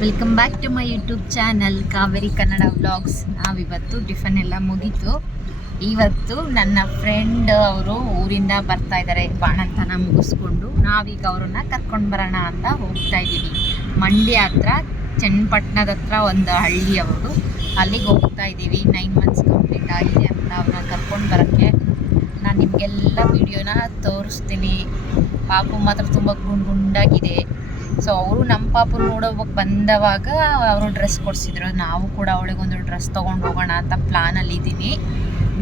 Welcome back to my YouTube channel Kaveri Kannada vlogs. ನಾವಿವತ್ತು tiffin ಎಲ್ಲ ಮುಗೀತು. ಇವತ್ತು ನನ್ನ ಫ್ರೆಂಡ್ ಅವರು ಊರಿಂದ ಬರ್ತಾ ಇದ್ದಾರೆ, ಬಾಣಂತನ ಮುಗಿಸ್ಕೊಂಡು. ನಾವೀಗ ಅವ್ರನ್ನ ಕರ್ಕೊಂಡು ಬರೋಣ ಅಂತ ಹೋಗ್ತಾ ಇದ್ದೀವಿ. ಮಂಡ್ಯ ಹತ್ರ ಚನ್ನಪಟ್ಟಣದ ಹತ್ರ ಒಂದು ಹಳ್ಳಿ ಅವರು, ಅಲ್ಲಿಗೆ ಹೋಗ್ತಾ ಇದ್ದೀವಿ. 9 months ಕಂಪ್ಲೀಟ್ ಆಗಿದೆ ಅಂತ ಅವ್ರನ್ನ ಕರ್ಕೊಂಡು ಬರೋಕ್ಕೆ. ನಾನು ನಿಮಗೆಲ್ಲ ವಿಡಿಯೋನ ತೋರಿಸ್ತೀನಿ. ಪಾಪು ಮಾತ್ರ ತುಂಬ ಗುಂಡಾಗಿದೆ. ಸೊ ಅವರು ನಮ್ಮ ಪಾಪು ನೋಡೋವಾಗ ಬಂದವಾಗ ಅವರು ಡ್ರೆಸ್ ಕೊಡಿಸಿದ್ರು. ನಾವು ಕೂಡ ಅವಳಿಗೊಂದು ಡ್ರೆಸ್ ತೊಗೊಂಡು ಹೋಗೋಣ ಅಂತ ಪ್ಲಾನಲ್ಲಿದ್ದೀನಿ.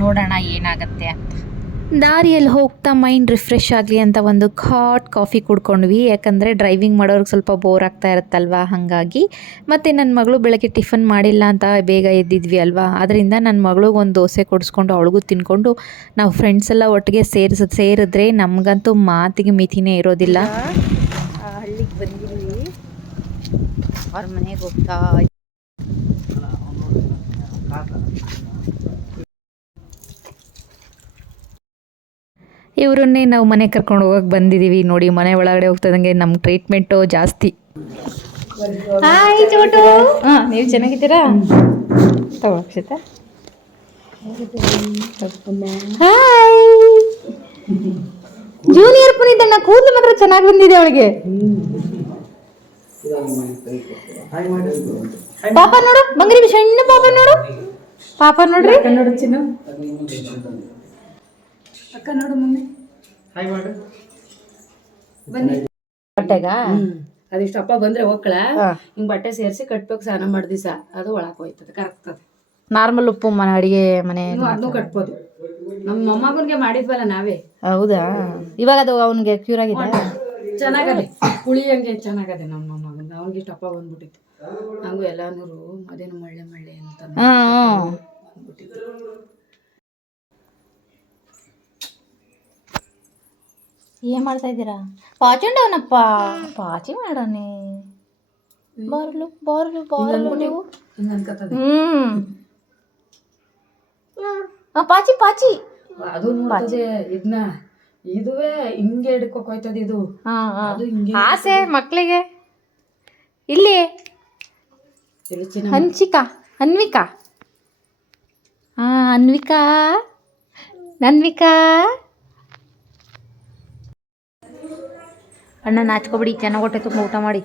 ನೋಡೋಣ ಏನಾಗುತ್ತೆ ಅಂತ. ದಾರಿಯಲ್ಲಿ ಹೋಗ್ತಾ ಮೈಂಡ್ ರಿಫ್ರೆಶ್ ಆಗಲಿ ಅಂತ ಒಂದು ಹಾಟ್ ಕಾಫಿ ಕುಡ್ಕೊಂಡ್ವಿ. ಯಾಕಂದರೆ ಡ್ರೈವಿಂಗ್ ಮಾಡೋರಿಗೆ ಸ್ವಲ್ಪ ಬೋರ್ ಆಗ್ತಾ ಇರುತ್ತಲ್ವ, ಹಾಗಾಗಿ. ಮತ್ತು ನನ್ನ ಮಗಳು ಬೆಳಗ್ಗೆ ಟಿಫನ್ ಮಾಡಿಲ್ಲ ಅಂತ ಬೇಗ ಎದ್ದಿದ್ವಿ ಅಲ್ವಾ, ಅದರಿಂದ ನನ್ನ ಮಗಳಿಗೆ ಒಂದು ದೋಸೆ ಕೊಡಿಸ್ಕೊಂಡು ಅವಳಿಗೂ ತಿನ್ಕೊಂಡು ನಾವು ಫ್ರೆಂಡ್ಸ್ ಎಲ್ಲ ಒಟ್ಟಿಗೆ ಸೇರಿದ್ರೆ ನಮಗಂತೂ ಮಾತಿಗೆ ಮಿತಿನೇ ಇರೋದಿಲ್ಲ. ಹಳ್ಳಿಗೆ ಬಂದಿದ್ದೀವಿ, ಅವ್ರ ಮನೆಗೆ ಹೋಗ್ತಾ ಇವರನ್ನೇ ನಾವು ಮನೆ ಕರ್ಕೊಂಡು ಹೋಗಕ್ಕೆ ಬಂದಿದ್ದೀವಿ. ನೋಡಿ, ಮನೆ ಒಳಗಡೆ ಹೋಗ್ತದಂಗೆ ನಮ್ಮ ಟ್ರೀಟ್ಮೆಂಟು ಜಾಸ್ತಿ. ಹಾಯ್ ಚೋಟು. ಹಾಂ, ನೀವು ಚೆನ್ನಾಗಿದ್ದೀರಾ? ತಗೊಳ್ಕ್ಷಿತ. ಹಾಯ್ ಜೂನಿಯರ್ ಪುನೀತಣ್ಣ, ಕೂದಲು ಮಾತ್ರ ಚೆನ್ನಾಗಿ ಬಂದಿದೆ ಅವಳಿಗೆ. ಪಾಪ ನೋಡು, ಬಂಗ್ರಿ ಸಣ್ಣ ಪಾಪ ನೋಡು. ಪಾಪ ನೋಡ್ರಿ, ನೋಡು ಚಿನ್ನ ಅಕ್ಕ ನೋಡು ಮಮ್ಮಿ. ಹಾಯ್ ಮಾಡು. ಬನ್ನಿ ಬಟ್ಟೆಗ ಅದಿಷ್ಟು ಅಪ್ಪ ಬಂದ್ರೆ ಹೋಗ್ಕಳ ಹಿಂಗ್ ಬಟ್ಟೆ ಸೇರಿಸಿ ಕಟ್ಬೇಕು. ಸ್ನಾನ ಮಾಡಿ ದಿವಸ ಅದು ಒಳಕ್ ಹೋಯ್ತದೆ, ಕರಗ್ತದೆ. ನಾರ್ಮಲ್ ಉಪ್ಪು ಮನೆ ಅಡಿಗೆ ಮನೆ ಅದನ್ನು ಕಟ್ಬೋದು. ನಮ್ಮ ಮೊಮ್ಮಗನ್ಗೆ ಮಾಡಿದ್ವಲ್ಲ ನಾವೇ. ಹೌದಾ? ಇವಾಗ ಅದು ಅವನಿಗೆ ಕ್ಯೂರ್ ಆಗಿದೆ, ಚೆನ್ನಾಗದೆ, ಹುಳಿಯಂಗೆ ಚೆನ್ನಾಗದೆ. ನಮ್ಮ ಮೊಮ್ಮಗನ್ ಅವ್ನಿಗೆ ಇಷ್ಟು ಅಪ್ಪ ಬಂದ್ಬಿಟ್ಟಿತ್ತು. ಹಂಗು ಎಲ್ಲಾನು ಅದೇನು ಮಳ್ಳೆ ಮಳ್ಳೆ ಅಂತ ಬಂದ್ಬಿಟ್ಟಿತ್ತು. ಏನ್ ಮಾಡ್ತಾ ಇದ್ದೀರಾ? ಪಾಚುಂಡವನಪ್ಪ, ಪಾಚಿ ಮಾಡೋನೆ. ಬರ್ಲು ಬರ್ಲು ಬರ್ಲು ನೀವು. ಪಾಚಿ ಪಾಚಿ ಅದು ಇದನ್ನ ಇದುವೇ ಹಿಂಗೆ ಹಿಡ್ಕೋಕ್ ಹೋಯ್ತದ ಇದು. ಆಸೆ ಮಕ್ಳಿಗೆ. ಇಲ್ಲಿ ಹಂಚಿಕಾ, ಅನ್ವಿಕಾ. ಅನ್ವಿಕಾ, ನನ್ವಿಕಾ. ಅಣ್ಣ ನಾಚ್ಕೊಬಿಡಿ, ಚೆನ್ನಾಗಿ ಹೊಟ್ಟೆ ತುಂಬ ಊಟ ಮಾಡಿ.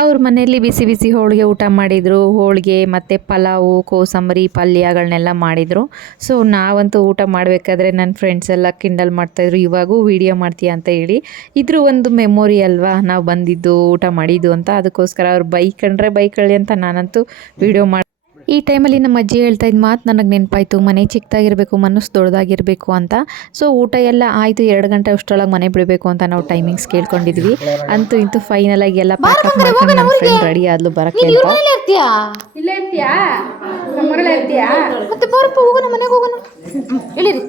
ಅವ್ರ ಮನೆಯಲ್ಲಿ ಬಿಸಿ ಬಿಸಿ ಹೋಳಿಗೆ ಊಟ ಮಾಡಿದರು. ಹೋಳಿಗೆ ಮತ್ತು ಪಲಾವು, ಕೋಸಂಬರಿ, ಪಲ್ಯಗಳನ್ನೆಲ್ಲ ಮಾಡಿದರು. ಸೊ ನಾವಂತೂ ಊಟ ಮಾಡಬೇಕಾದ್ರೆ ನನ್ನ ಫ್ರೆಂಡ್ಸ್ ಎಲ್ಲ ಕಿಂಡಲ್ ಮಾಡ್ತಾಯಿದ್ರು, ಇವಾಗೂ ವೀಡಿಯೋ ಮಾಡ್ತೀಯ ಅಂತ ಹೇಳಿ. ಇದ್ರ ಒಂದು ಮೆಮೊರಿ ಅಲ್ವಾ ನಾವು ಬಂದಿದ್ದು, ಊಟ ಮಾಡಿದ್ದು ಅಂತ. ಅದಕ್ಕೋಸ್ಕರ ಅವ್ರು ಬೈಕಂಡ್ರೆ ಬೈಕಳ್ಳಿ ಅಂತ ನಾನಂತೂ ವೀಡಿಯೋ ಮಾಡಿ. ಈ ಟೈಮಲ್ಲಿ ನಮ್ಮ ಅಜ್ಜಿ ಹೇಳ್ತಾ ಇದ್ದ ಮಾತು ನನಗೆ ನೆನಪಾಯಿತು, ಮನೆ ಚಿಕ್ಕದಾಗಿರಬೇಕು, ಮನಸ್ಸು ದೊಡ್ಡದಾಗಿರಬೇಕು ಅಂತ. ಸೊ ಊಟ ಎಲ್ಲ ಆಯಿತು, 2 ಗಂಟೆ ಅಷ್ಟರೊಳಗೆ ಮನೆ ಬಿಡಬೇಕು ಅಂತ ನಾವು ಟೈಮಿಂಗ್ಸ್ ಕೇಳ್ಕೊಂಡಿದ್ವಿ. ಅಂತೂ ಇಂತೂ ಫೈನಲ್ ಆಗಿ ಎಲ್ಲ ಪ್ಯಾಕಪ್ ಮಾಡ್ಕೊಂಡು ನನ್ನ ಫ್ರೆಂಡ್ ರೆಡಿ ಆದ್ಲು ಬರೋಕ್ಕೆ ಅಂತ. ಮತ್ತೆ ಬರಪ್ಪ, ಹೋಗೋಣ ಮನೆಗೆ ಹೋಗೋಣ, ಹೇಳಿರಿ.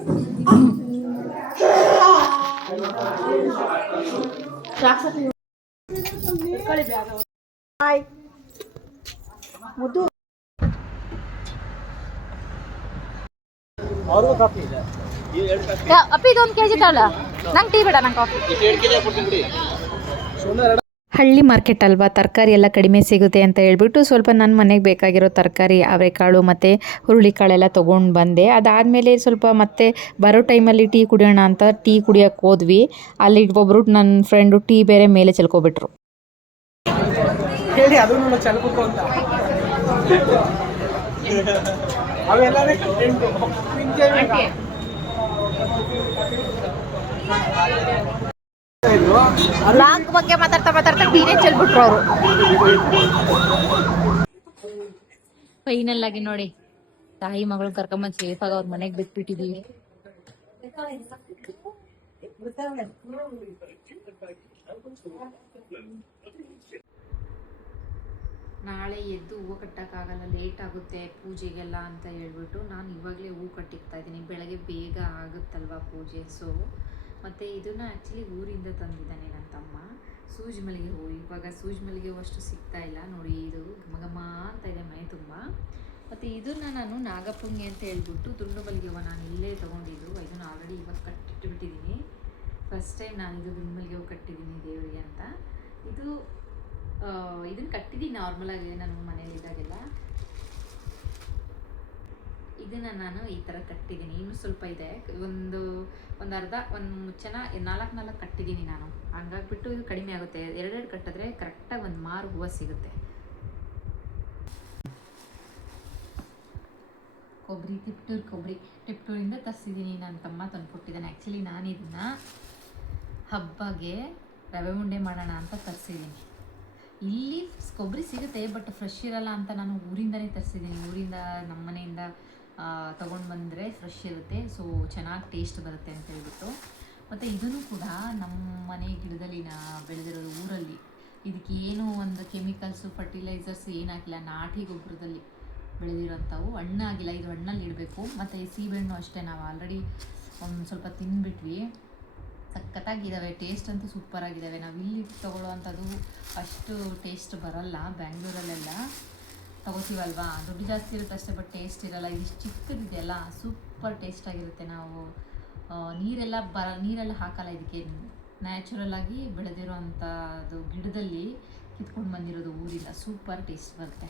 ಅಪ್ಪಿ ಇದೊಂದು ಕೆಜಿ ತಗೊಳ್ಳ, ನಂಗೆ ಟೀ ಬೇಡ, ನಂಗೆ ಕಾಫಿ. ಹಳ್ಳಿ ಮಾರ್ಕೆಟ್ ಅಲ್ವಾ, ತರಕಾರಿ ಎಲ್ಲ ಕಡಿಮೆ ಸಿಗುತ್ತೆ ಅಂತ ಹೇಳ್ಬಿಟ್ಟು ಸ್ವಲ್ಪ ನನ್ನ ಮನೆಗೆ ಬೇಕಾಗಿರೋ ತರಕಾರಿ, ಅವರೆಕಾಳು ಮತ್ತು ಹುರುಳಿಕಾಳೆಲ್ಲ ತೊಗೊಂಡು ಬಂದೆ. ಅದಾದಮೇಲೆ ಸ್ವಲ್ಪ ಮತ್ತೆ ಬರೋ ಟೈಮಲ್ಲಿ ಟೀ ಕುಡಿಯೋಣ ಅಂತ ಟೀ ಕುಡಿಯೋಕ್ಕೆ ಹೋದ್ವಿ. ಅಲ್ಲಿ ಒಬ್ಬರು ನನ್ನ ಫ್ರೆಂಡು ಟೀ ಬೇರೆ ಮೇಲೆ ಚೆಲ್ಕೊಬಿಟ್ರು. ಹೇಳಿ ಅದು ಚೆಲ್ಬೇಕು ಅಂತ ಲಾಂಗ್ ಬಗ್ಗೆ ಮಾತಾಡ್ತಾ ಟೀನೇ ಚೆಲ್ಬಿಟ್ರು ಅವರು. ಫೈನಲ್ ಆಗಿ ನೋಡಿ, ತಾಯಿ ಮಗಳು ಕರ್ಕೊಂಬಂದು ಸೇಫಾಗಿ ಅವ್ರ ಮನೆಗೆ ಬಿಟ್ಬಿಟ್ಟಿದೀವಿ. ನಾಳೆ ಎದ್ದು ಹೂವು ಕಟ್ಟೋಕ್ಕಾಗಲ್ಲ, ಲೇಟ್ ಆಗುತ್ತೆ ಪೂಜೆಗೆಲ್ಲ ಅಂತ ಹೇಳ್ಬಿಟ್ಟು ನಾನು ಇವಾಗಲೇ ಹೂವು ಕಟ್ಟಿರ್ತಾ ಇದ್ದೀನಿ. ಬೆಳಗ್ಗೆ ಬೇಗ ಆಗುತ್ತಲ್ವ ಪೂಜೆ. ಸೊ ಮತ್ತು ಇದನ್ನು ಆ್ಯಕ್ಚುಲಿ ಊರಿಂದ ತಂದಿದ್ದಾನೆ ನನ್ನ ತಮ್ಮ, ಸೂಜಿ ಮಲ್ಲಿಗೆ ಹೂವು. ಇವಾಗ ಸೂಜಿ ಮಲ್ಲಿಗೆ ಹೂವು ಅಷ್ಟು ಸಿಗ್ತಾ ಇಲ್ಲ ನೋಡಿ, ಇದು ಘಮ ಅಂತ ಇದೆ ಮನೆ ತುಂಬ. ಮತ್ತು ಇದನ್ನು ನಾನು ನಾಗಪ್ಪಂಗೆ ಅಂತ ಹೇಳ್ಬಿಟ್ಟು ದುಂಡು ಮಲ್ಲಿಗೆ ಹೂವು ನಾನು ಇಲ್ಲೇ ತೊಗೊಂಡಿದ್ದು. ಇದನ್ನು ಆಲ್ರೆಡಿ ಇವಾಗ ಕಟ್ಟಿಟ್ಬಿಟ್ಟಿದ್ದೀನಿ. ಫಸ್ಟ್ ಟೈಮ್ ನಾನು ಇದು ದುಂಡು ಮಲ್ಲಿಗೆ ಹೂವು ಕಟ್ಟಿದ್ದೀನಿ ದೇವರಿಗೆ ಅಂತ. ಇದನ್ನು ಕಟ್ಟಿದ್ದೀನಿ ನಾರ್ಮಲಾಗಿ ನಾನು ಮನೇಲಿದ್ದಾಗೆಲ್ಲ. ಇದನ್ನು ನಾನು ಈ ಥರ ಕಟ್ಟಿದ್ದೀನಿ. ಇನ್ನೂ ಸ್ವಲ್ಪ ಇದೆ, ಒಂದು ಅರ್ಧ ಒಂದು ಮುಚ್ಚನ 4 ಕಟ್ಟಿದ್ದೀನಿ ನಾನು. ಹಂಗಾಗ್ಬಿಟ್ಟು ಇದು ಕಡಿಮೆ ಆಗುತ್ತೆ. 2 ಕಟ್ಟಿದ್ರೆ ಕರೆಕ್ಟಾಗಿ ಒಂದು ಮಾರು ಹೂವು ಸಿಗುತ್ತೆ. ಟಿಪ್ಟೂರಿಂದ ತರಿಸಿದ್ದೀನಿ. ನನ್ನ ತಮ್ಮ ತಂದು ಕೊಟ್ಟಿದ್ದಾನೆ. ಆ್ಯಕ್ಚುಲಿ ನಾನು ಇದನ್ನು ಹಬ್ಬಗೆ ರವೆ ಉಂಡೆ ಮಾಡೋಣ ಅಂತ ತರಿಸಿದ್ದೀನಿ. ಇಲ್ಲಿ ಕೊಬ್ಬರಿ ಸಿಗುತ್ತೆ, ಬಟ್ ಫ್ರೆಶ್ ಇರಲ್ಲ ಅಂತ ನಾನು ಊರಿಂದನೇ ತರಿಸಿದ್ದೀನಿ. ಊರಿಂದ ನಮ್ಮ ಮನೆಯಿಂದ ತೊಗೊಂಡು ಬಂದರೆ ಫ್ರೆಶ್ ಇರುತ್ತೆ, ಸೊ ಚೆನ್ನಾಗಿ ಟೇಸ್ಟ್ ಬರುತ್ತೆ ಅಂತ ಹೇಳ್ಬಿಟ್ಟು. ಮತ್ತು ಇದನ್ನು ಕೂಡ ನಮ್ಮ ಮನೆ ಗಿಡದಲ್ಲಿ ಬೆಳೆದಿರೋದು ಊರಲ್ಲಿ. ಇದಕ್ಕೆ ಏನು ಒಂದು ಕೆಮಿಕಲ್ಸು ಫರ್ಟಿಲೈಸರ್ಸ್ ಏನು ಹಾಕಿಲ್ಲ, ನಾಟಿ ಗೊಬ್ಬರದಲ್ಲಿ ಬೆಳೆದಿರೋಂಥವು. ಹಣ್ಣಾಗಿಲ್ಲ, ಇದು ಹಣ್ಣಲ್ಲಿ ಇಡಬೇಕು. ಮತ್ತು ಈ ಸೀಬೆಹಣ್ಣು ಅಷ್ಟೇ, ನಾವು ಆಲ್ರೆಡಿ ಒಂದು ಸ್ವಲ್ಪ ತಿಂದುಬಿಟ್ವಿ. ಸಖತ್ತಾಗಿದ್ದಾವೆ, ಟೇಸ್ಟ್ ಅಂತೂ ಸೂಪರಾಗಿದ್ದಾವೆ. ನಾವು ಇಲ್ಲಿ ತೊಗೊಳ್ಳೋವಂಥದ್ದು ಅಷ್ಟು ಟೇಸ್ಟ್ ಬರಲ್ಲ. ಬ್ಯಾಂಗ್ಳೂರಲ್ಲೆಲ್ಲ ತೊಗೋತೀವಲ್ವಾ, ದುಡ್ಡು ಜಾಸ್ತಿ ಇರುತ್ತೆ ಅಷ್ಟೇ, ಬಟ್ ಟೇಸ್ಟ್ ಇರಲ್ಲ. ಇದಿಷ್ಟು ಚಿಕ್ಕದಿದೆಯಲ್ಲ, ಸೂಪರ್ ಟೇಸ್ಟಾಗಿರುತ್ತೆ. ನಾವು ನೀರೆಲ್ಲ ಹಾಕಲ್ಲ ಇದಕ್ಕೆ, ನ್ಯಾಚುರಲ್ಲಾಗಿ ಬೆಳೆದಿರೋ ಅಂಥದ್ದು ಗಿಡದಲ್ಲಿ ಕಿತ್ಕೊಂಡು ಬಂದಿರೋದು ಊರಿಂದ. ಸೂಪರ್ ಟೇಸ್ಟ್ ಬರುತ್ತೆ.